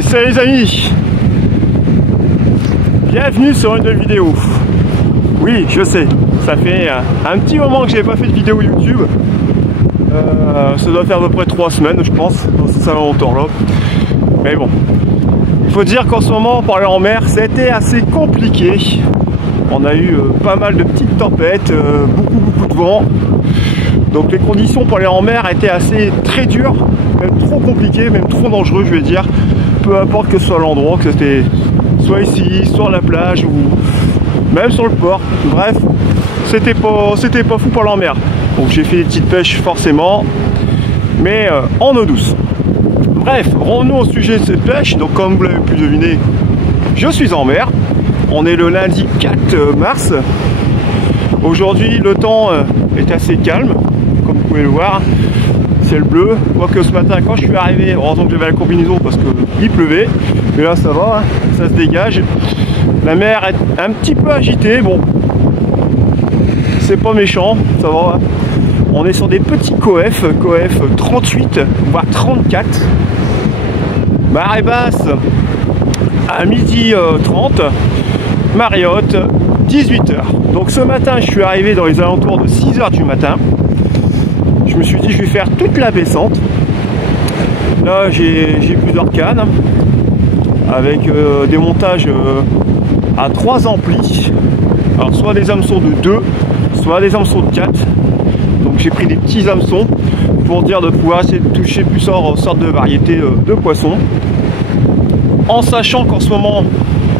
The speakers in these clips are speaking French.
Salut les amis, bienvenue sur une nouvelle vidéo. Oui, je sais, ça fait un petit moment que j'ai pas fait de vidéo YouTube. Ça doit faire à peu près 3 semaines, je pense, dans ce salon là. Mais bon, il faut dire qu'en ce moment, pour aller en mer, c'était assez compliqué. On a eu pas mal de petites tempêtes, beaucoup de vent. Donc les conditions pour aller en mer étaient très dures, même trop compliquées, même trop dangereux, je vais dire. Peu importe que ce soit l'endroit, que c'était soit ici, soit la plage ou même sur le port. Bref, c'était pas fou pour aller en mer. Donc j'ai fait des petites pêches forcément, mais en eau douce. Bref, revenons au sujet de cette pêche. Donc comme vous l'avez pu deviner, je suis en mer. On est le lundi 4 mars. Aujourd'hui, le temps est assez calme, comme vous pouvez le voir. Ciel bleu, quoique ce matin quand je suis arrivé, heureusement que j'avais la combinaison parce qu'il pleuvait, mais là ça va, hein, ça se dégage. La mer est un petit peu agitée, bon, c'est pas méchant, ça va. On est sur des petits coef 38, voire 34. Marée basse à midi 30, marée haute 18h. Donc ce matin je suis arrivé dans les alentours de 6h du matin. Je me suis dit je vais faire toute la descente. Là j'ai plusieurs cannes avec des montages à 3 amplis. Alors soit des hameçons de 2, soit des hameçons de 4. Donc j'ai pris des petits hameçons pour dire de pouvoir essayer de toucher plusieurs sortes de variétés de poissons. En sachant qu'en ce moment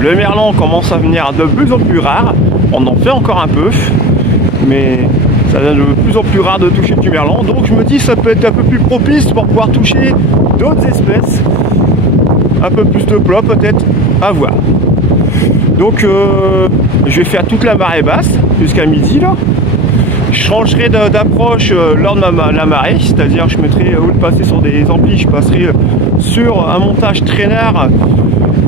le merlan commence à venir de plus en plus rare. On en fait encore un peu, mais ça devient de plus en plus rare de toucher du merlan, donc je me dis ça peut être un peu plus propice pour pouvoir toucher d'autres espèces, un peu plus de plat peut-être, à voir. Donc je vais faire toute la marée basse jusqu'à midi là. Je changerai d'approche lors de la marée, c'est-à-dire je mettrai, au lieu de passer sur des amplis, je passerai sur un montage traîneur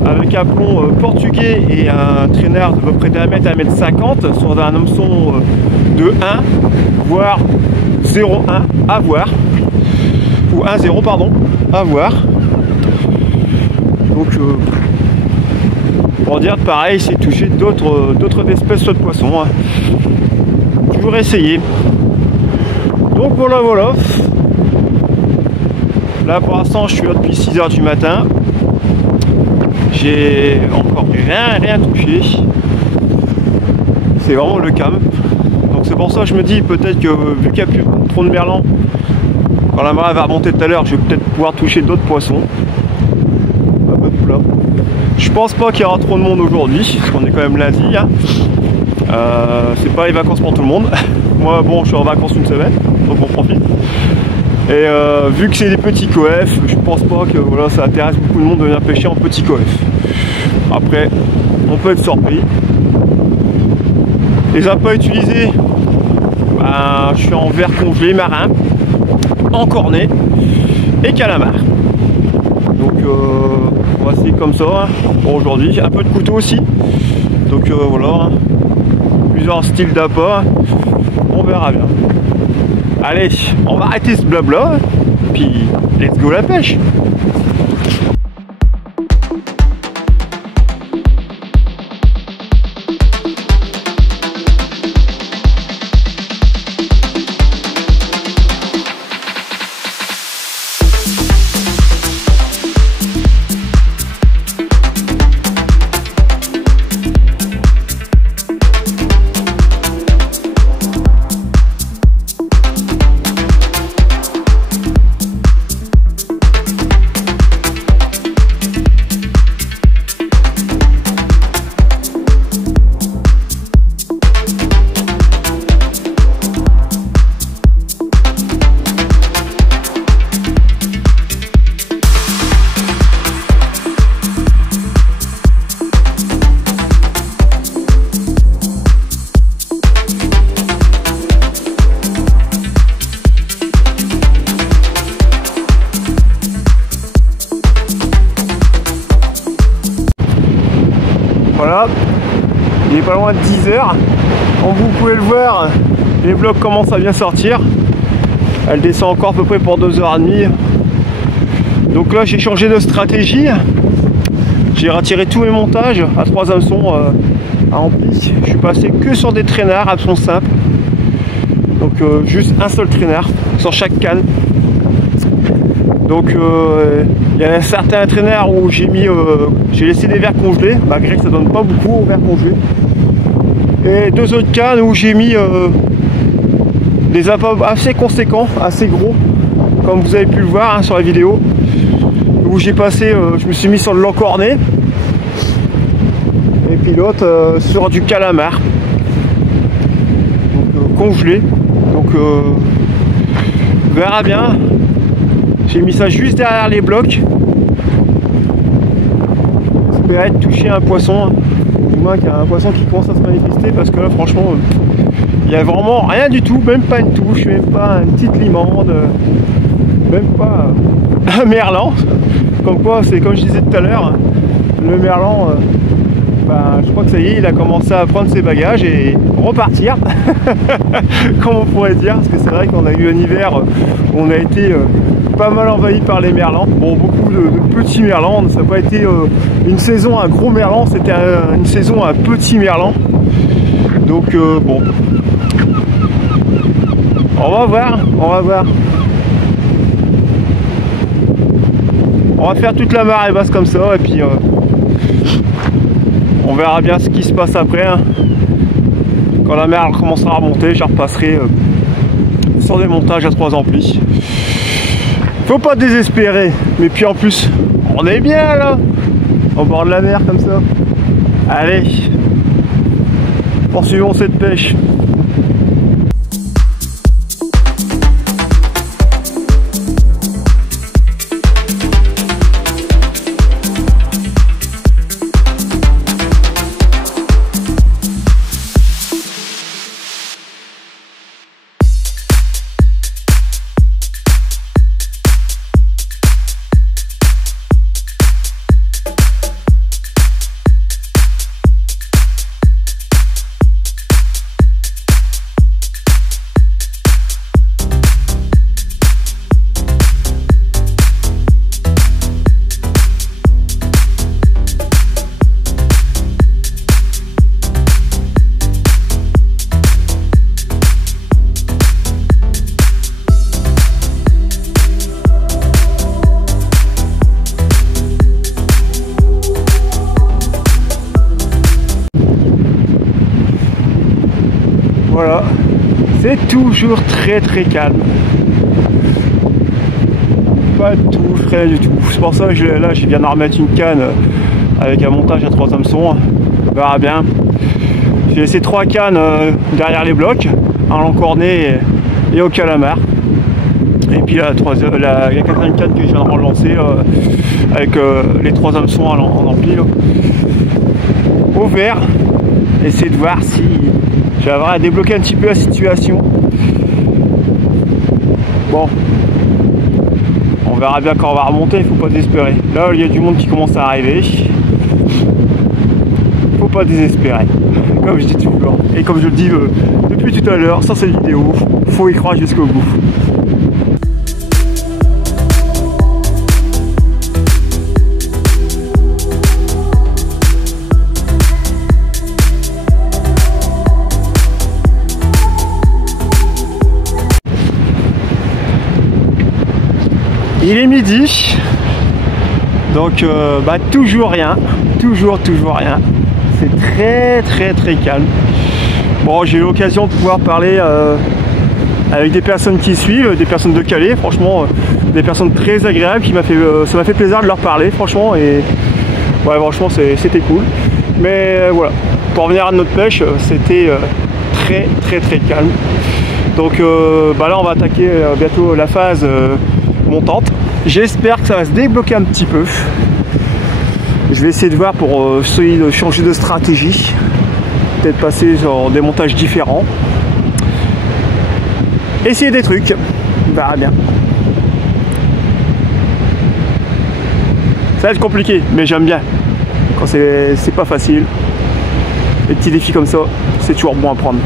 avec un plomb portugais et un traîneur de peu près d'1 mètre à 1 mètre 50 sur un hameçon de 1 voire 0,1 à voir, ou 1,0 pardon, à voir. Donc pour dire pareil, c'est toucher d'autres espèces de poissons, hein. Toujours essayer. Donc voilà. Là pour l'instant je suis là depuis 6 h du matin. J'ai encore rien touché. C'est vraiment le calme. Donc c'est pour ça que je me dis peut-être que vu qu'il n'y a plus trop de merlan, quand la marée va remonter tout à l'heure, je vais peut-être pouvoir toucher d'autres poissons. Un peu de plat. Je pense pas qu'il y aura trop de monde aujourd'hui, parce qu'on est quand même lundi. Hein. C'est pas les vacances pour tout le monde. Moi bon, je suis en vacances une semaine, donc on profite. Et vu que c'est des petits coefs, je pense pas que voilà, ça intéresse beaucoup de monde de venir pêcher en petits coefs. Après, on peut être surpris. Les appâts utilisés, ben, je suis en verre congelé marin, en cornet et calamar. Donc on va essayer comme ça hein, pour aujourd'hui. Un peu de couteau aussi. Donc voilà, hein. Plusieurs styles d'appât. On verra bien. Allez, on va arrêter ce blabla. Puis let's go la pêche. Voilà, il est pas loin de 10 h. Comme vous pouvez le voir, les blocs commencent à bien sortir. Elle descend encore à peu près pour 2h30. Donc là j'ai changé de stratégie. J'ai retiré tous mes montages à 3 hameçons à ampli. Je suis passé que sur des traînards, hameçons simples. Donc juste un seul traînard sur chaque canne. Donc il y a certains traînards où j'ai mis j'ai laissé des verres congelés, malgré que ça donne pas beaucoup aux verres congelés. Et 2 autres cannes où j'ai mis des appâts assez conséquents, assez gros, comme vous avez pu le voir hein, sur la vidéo. Où j'ai passé, je me suis mis sur le l'encorné. Et puis l'autre sur du calamar. Donc congelé. Donc on verra bien. J'ai mis ça juste derrière les blocs. J'espérais toucher un poisson. Du moins qu'il y a un poisson qui commence à se manifester parce que là franchement il n'y a vraiment rien du tout, même pas une touche, même pas une petite limande, même pas un merlan. Comme quoi c'est comme je disais tout à l'heure, le merlan ben, je crois que ça y est, il a commencé à prendre ses bagages et repartir, comme on pourrait dire, parce que c'est vrai qu'on a eu un hiver où on a été pas mal envahi par les merlans. Bon, beaucoup de petits merlans, ça n'a pas été une saison à gros merlan, c'était une saison à petits merlans. Donc bon, on va voir. On va faire toute la marée basse comme ça et puis on verra bien ce qui se passe après. Hein. Quand la mer commencera à remonter, je repasserai sur des montages à 3 amplis. Faut pas désespérer, mais puis en plus, on est bien là, au bord de la mer comme ça. Allez, poursuivons cette pêche. toujours très calme. Pas de touche, rien du tout. C'est pour ça que là je viens de remettre une canne avec un montage à 3 hameçons. On verra bien. J'ai laissé 3 cannes derrière les blocs, un l'encorné et au calamar. Et puis la 4ème canne que je viens de relancer avec les 3 hameçons en ampli au vert. Essayer de voir si j'arriverai à débloquer un petit peu la situation. Bon, on verra bien quand on va remonter, il faut pas désespérer. Là il y a du monde qui commence à arriver. Faut pas désespérer, comme je dis toujours. Et comme je le dis depuis tout à l'heure sur cette vidéo, faut y croire jusqu'au bout. Il est midi, donc toujours rien, toujours rien. C'est très calme. Bon, j'ai eu l'occasion de pouvoir parler avec des personnes qui suivent, des personnes de Calais, franchement, des personnes très agréables qui ça m'a fait plaisir de leur parler, franchement, et ouais, franchement, c'était cool. Mais voilà, pour revenir à notre pêche, c'était très calme. Donc là, on va attaquer bientôt la phase montante. J'espère que ça va se débloquer un petit peu. Je vais essayer de voir pour essayer de changer de stratégie. Peut-être passer sur des montages différents. Essayer des trucs. On verra bien. Ça va être compliqué, mais j'aime bien. Quand c'est pas facile. Les petits défis comme ça, c'est toujours bon à prendre.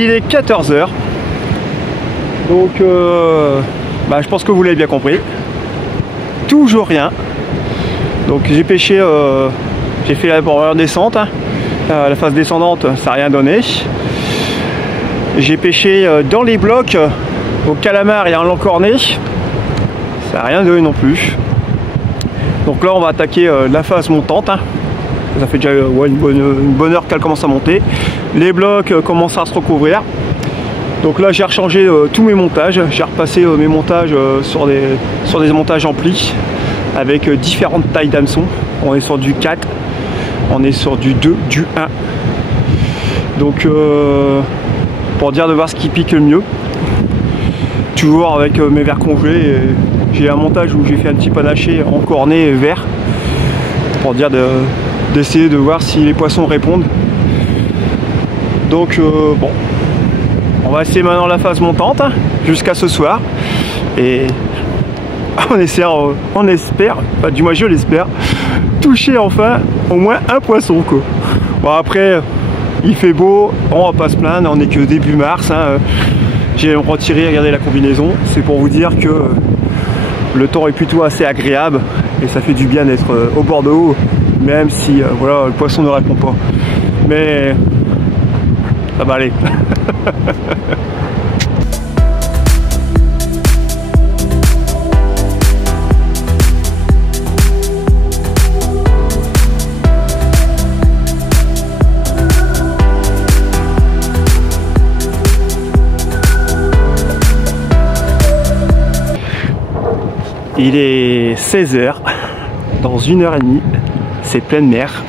Il est 14 h, donc je pense que vous l'avez bien compris. Toujours rien. Donc j'ai pêché, j'ai fait la première descente, la phase descendante, ça n'a rien donné. J'ai pêché dans les blocs au calamar et en l'encorné, ça n'a rien donné non plus. Donc là on va attaquer la phase montante. Ça fait déjà une bonne heure qu'elle commence à monter. Les blocs commencent à se recouvrir. Donc là j'ai rechangé tous mes montages. J'ai repassé mes montages sur des montages amplis avec différentes tailles d'hameçons. On est sur du 4, on est sur du 2, du 1. Donc pour dire de voir ce qui pique le mieux. Toujours avec mes verres congelés. J'ai un montage où j'ai fait un petit panaché encorné vert. Pour dire d'essayer de voir si les poissons répondent. Donc bon, on va essayer maintenant la phase montante jusqu'à ce soir et on espère, enfin, du moins je l'espère, toucher enfin au moins un poisson quoi. Bon après il fait beau, on va pas se plaindre, on n'est que début mars, j'ai retiré, regardez la combinaison, c'est pour vous dire que le temps est plutôt assez agréable et ça fait du bien d'être au bord de l'eau, même si voilà, le poisson ne répond pas. Mais ça va aller. Il est 16 h, dans 1h30, c'est pleine mer.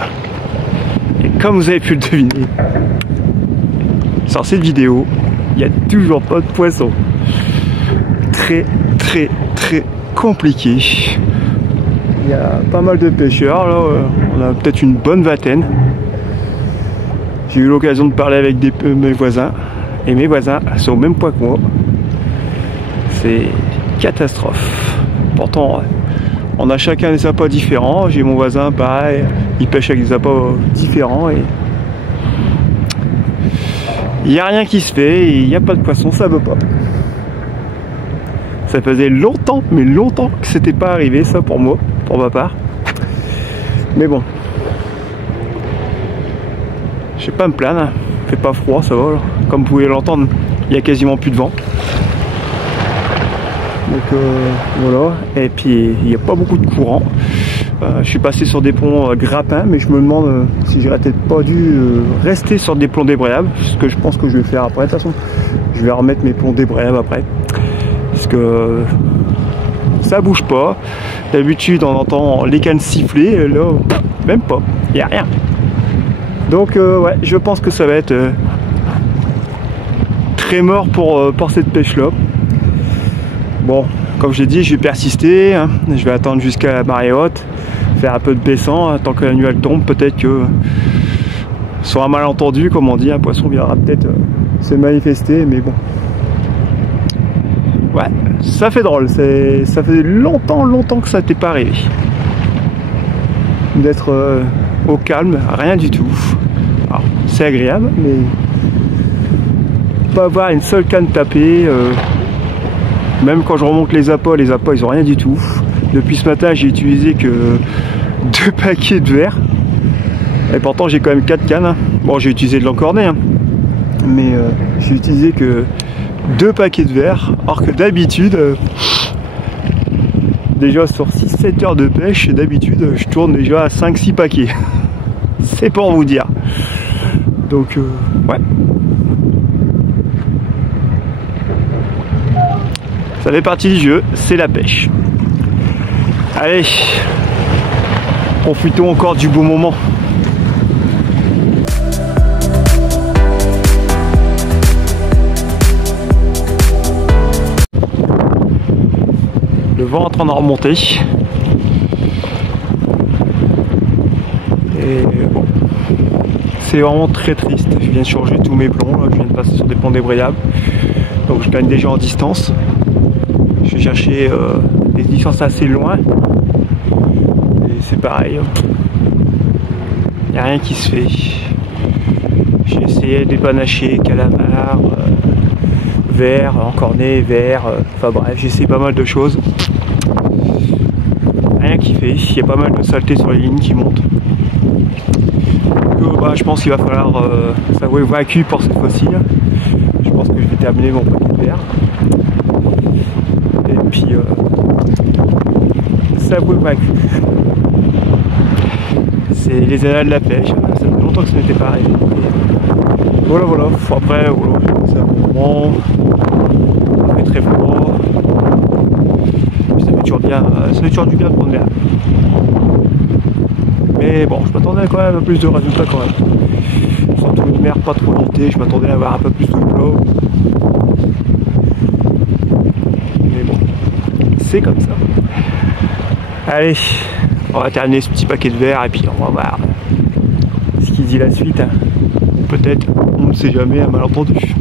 Et comme vous avez pu le deviner, sur cette vidéo, il n'y a toujours pas de poisson. Très compliqué. Il y a pas mal de pêcheurs, là, on a peut-être une bonne vingtaine. J'ai eu l'occasion de parler avec mes voisins, et mes voisins sont au même point que moi. C'est catastrophe. Pourtant, on a chacun des appâts différents. J'ai mon voisin, pareil, il pêche avec des appâts différents, et il n'y a rien qui se fait, et il n'y a pas de poisson, ça veut pas. Ça faisait longtemps, mais longtemps que c'était pas arrivé, ça, pour moi, pour ma part. Mais bon, je vais pas me plaindre, hein. Il fait pas froid, ça va. Là. Comme vous pouvez l'entendre, il y a quasiment plus de vent. Donc voilà, et puis il n'y a pas beaucoup de courant. Je suis passé sur des ponts grappins, mais je me demande si j'aurais peut-être pas dû rester sur des plombs débrayables, ce que je pense que je vais faire après. De toute façon, je vais remettre mes plombs débrayables après. Parce que ça bouge pas. D'habitude on entend les cannes siffler, là même pas, il n'y a rien. Donc ouais, je pense que ça va être très mort pour cette pêche là. Bon, comme je l'ai dit, je vais persister, hein. Je vais attendre jusqu'à la marée haute, faire un peu de baissant, hein, tant que la nuit elle tombe, peut-être que sur un malentendu, comme on dit, un poisson viendra peut-être se manifester, mais bon. Ouais, ça fait drôle, ça faisait longtemps que ça n'était pas arrivé. D'être au calme, rien du tout. Alors, c'est agréable, mais pas avoir une seule canne tapée. Même quand je remonte les appâts ils ont rien du tout. Depuis ce matin, j'ai utilisé que 2 paquets de verre. Et pourtant, j'ai quand même 4 cannes. Bon, j'ai utilisé de l'encornet, hein. Mais j'ai utilisé que 2 paquets de verre, alors que d'habitude, déjà sur 6-7 heures de pêche, d'habitude je tourne déjà à 5-6 paquets. C'est pour vous dire. Donc ouais. Ça fait partie du jeu, c'est la pêche. Allez, profitons encore du beau moment. Le vent est en train de remonter. Et bon, c'est vraiment très triste. Je viens de changer tous mes plombs, là. Je viens de passer sur des plombs débrayables. Donc je gagne déjà en distance. Je vais chercher des distances assez loin. Et c'est pareil. Il n'y a rien qui se fait. J'ai essayé de dépanacher, calamar, verre, encornet, verre, enfin bref, j'ai essayé pas mal de choses. Rien qui fait, il y a pas mal de saleté sur les lignes qui montent. Donc, bah, je pense qu'il va falloir s'avouer vaincu pour cette fois-ci. Je pense que je vais terminer mon paquet de verre. Et puis s'avouer vaincu. C'est les annales de la pêche, ça fait longtemps que ça n'était pas arrivé. Voilà, après, voilà, c'est un bon moment, ça fait très froid, ça fait toujours bien, ça fait toujours du bien de prendre l'air. Mais bon, je m'attendais quand même à plus de résultats quand même. Surtout une mer pas trop agitée, je m'attendais à avoir un peu plus de flow. Mais bon, c'est comme ça. Allez, on va terminer ce petit paquet de verre et puis on va voir ce qu'il dit la suite. Peut-être, on ne sait jamais, un malentendu.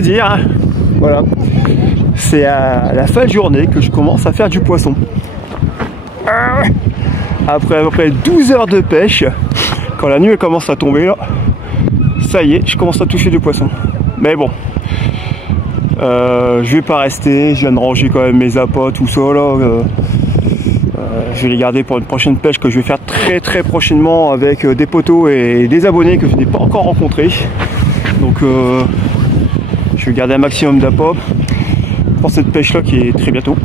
dire, hein, voilà, c'est à la fin de journée que je commence à faire du poisson. Après à peu près 12 heures de pêche, quand la nuit commence à tomber là, ça y est, je commence à toucher du poisson. Mais bon, je vais pas rester, je viens de ranger quand même mes appâts, tout ça là. Je vais les garder pour une prochaine pêche que je vais faire très prochainement avec des potos et des abonnés que je n'ai pas encore rencontrés. Donc je vais garder un maximum d'appâts pour cette pêche là qui est très bientôt.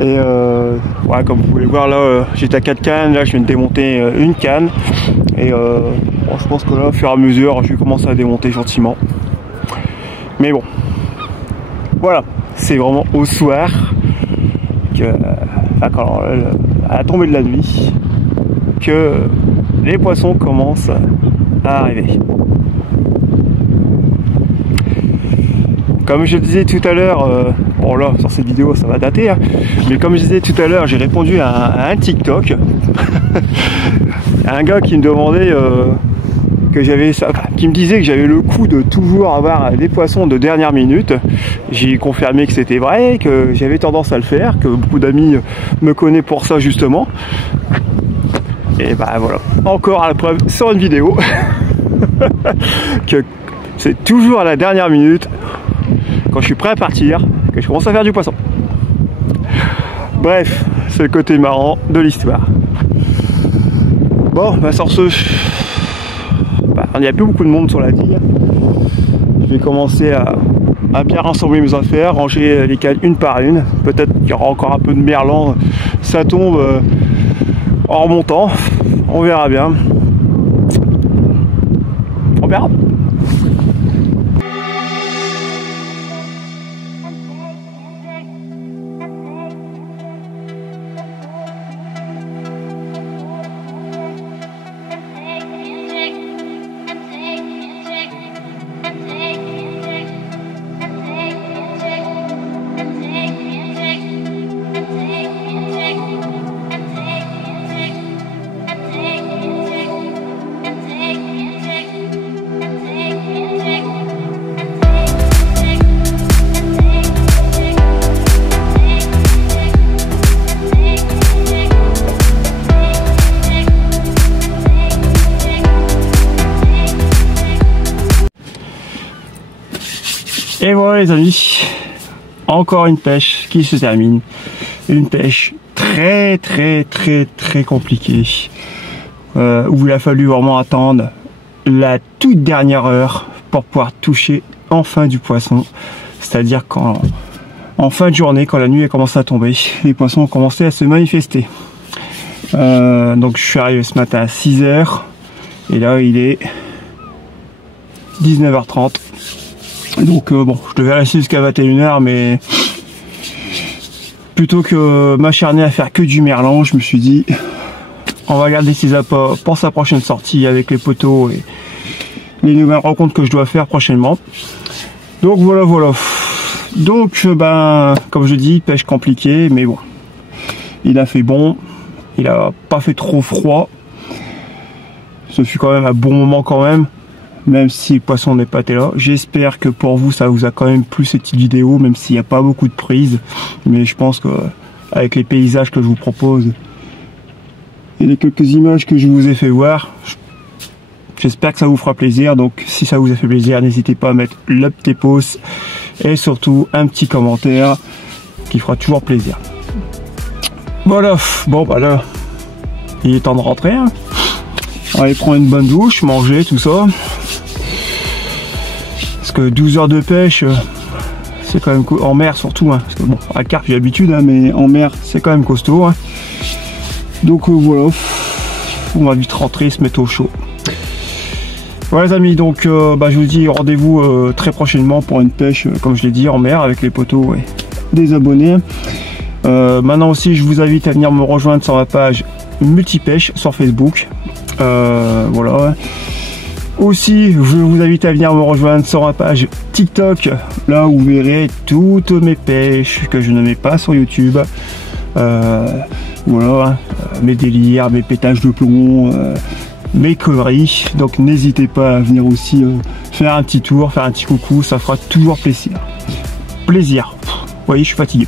Et ouais, comme vous pouvez voir là, j'étais à 4 cannes, là je viens de démonter une canne. Et bon, je pense que là, au fur et à mesure, je vais commencer à démonter gentiment. Mais bon, voilà, c'est vraiment au soir, que, quand à la tombée de la nuit, que les poissons commencent à arriver. Comme je disais tout à l'heure, bon là sur cette vidéo ça va dater, hein, mais comme je disais tout à l'heure, j'ai répondu à un TikTok, à un gars qui me demandait que j'avais ça, qui me disait que j'avais le coup de toujours avoir des poissons de dernière minute. J'ai confirmé que c'était vrai, que j'avais tendance à le faire, que beaucoup d'amis me connaissent pour ça justement. Et bah voilà, encore à la preuve sur une vidéo que c'est toujours à la dernière minute, quand je suis prêt à partir, que je commence à faire du poisson. Bref, c'est le côté marrant de l'histoire. Bon, bah sur ce, il n'y a plus beaucoup de monde sur la digue. Je vais commencer à bien rassembler mes affaires, ranger les cannes une par une. Peut-être qu'il y aura encore un peu de merlan, ça tombe en remontant. On verra bien. On verra. Et voilà les amis, encore une pêche qui se termine. Une pêche très compliquée, où il a fallu vraiment attendre la toute dernière heure pour pouvoir toucher enfin du poisson. C'est-à-dire en fin de journée, quand la nuit a commencé à tomber, les poissons ont commencé à se manifester. Donc je suis arrivé ce matin à 6 h et là il est 19h30. Donc bon, je devais rester jusqu'à 21 h, mais plutôt que m'acharner à faire que du merlan, je me suis dit on va garder ces appâts pour sa prochaine sortie avec les poteaux et les nouvelles rencontres que je dois faire prochainement. Donc voilà. Donc ben comme je dis, pêche compliquée, mais bon, il a fait bon, il a pas fait trop froid, ce fut quand même un bon moment quand même si le poisson n'est pas été là. J'espère que pour vous ça vous a quand même plu cette petite vidéo, même s'il n'y a pas beaucoup de prises, mais je pense que avec les paysages que je vous propose et les quelques images que je vous ai fait voir, j'espère que ça vous fera plaisir. Donc si ça vous a fait plaisir, n'hésitez pas à mettre le petit pouce et surtout un petit commentaire qui fera toujours plaisir. Voilà, bon bah là il est temps de rentrer, hein. On va aller prendre une bonne douche, manger, tout ça. Parce que 12 heures de pêche, c'est quand même en mer surtout, hein. Parce que bon, à carpe j'ai l'habitude, hein, mais en mer c'est quand même costaud, hein. Donc voilà, on va vite rentrer, se mettre au chaud. Voilà les amis, donc bah, je vous dis rendez-vous très prochainement pour une pêche, comme je l'ai dit, en mer avec les poteaux et des abonnés. Maintenant aussi je vous invite à venir me rejoindre sur ma page Multipêche sur Facebook. Voilà. Aussi, je vous invite à venir me rejoindre sur ma page TikTok, là où vous verrez toutes mes pêches que je ne mets pas sur YouTube. Voilà, mes délires, mes pétages de plomb, mes conneries. Donc n'hésitez pas à venir aussi faire un petit tour, faire un petit coucou, ça fera toujours plaisir. Vous voyez, je suis fatigué.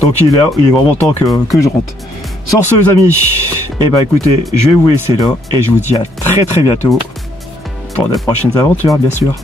Donc il est vraiment temps que je rentre. Sur ce les amis, et bah écoutez, je vais vous laisser là et je vous dis à très bientôt pour de prochaines aventures bien sûr.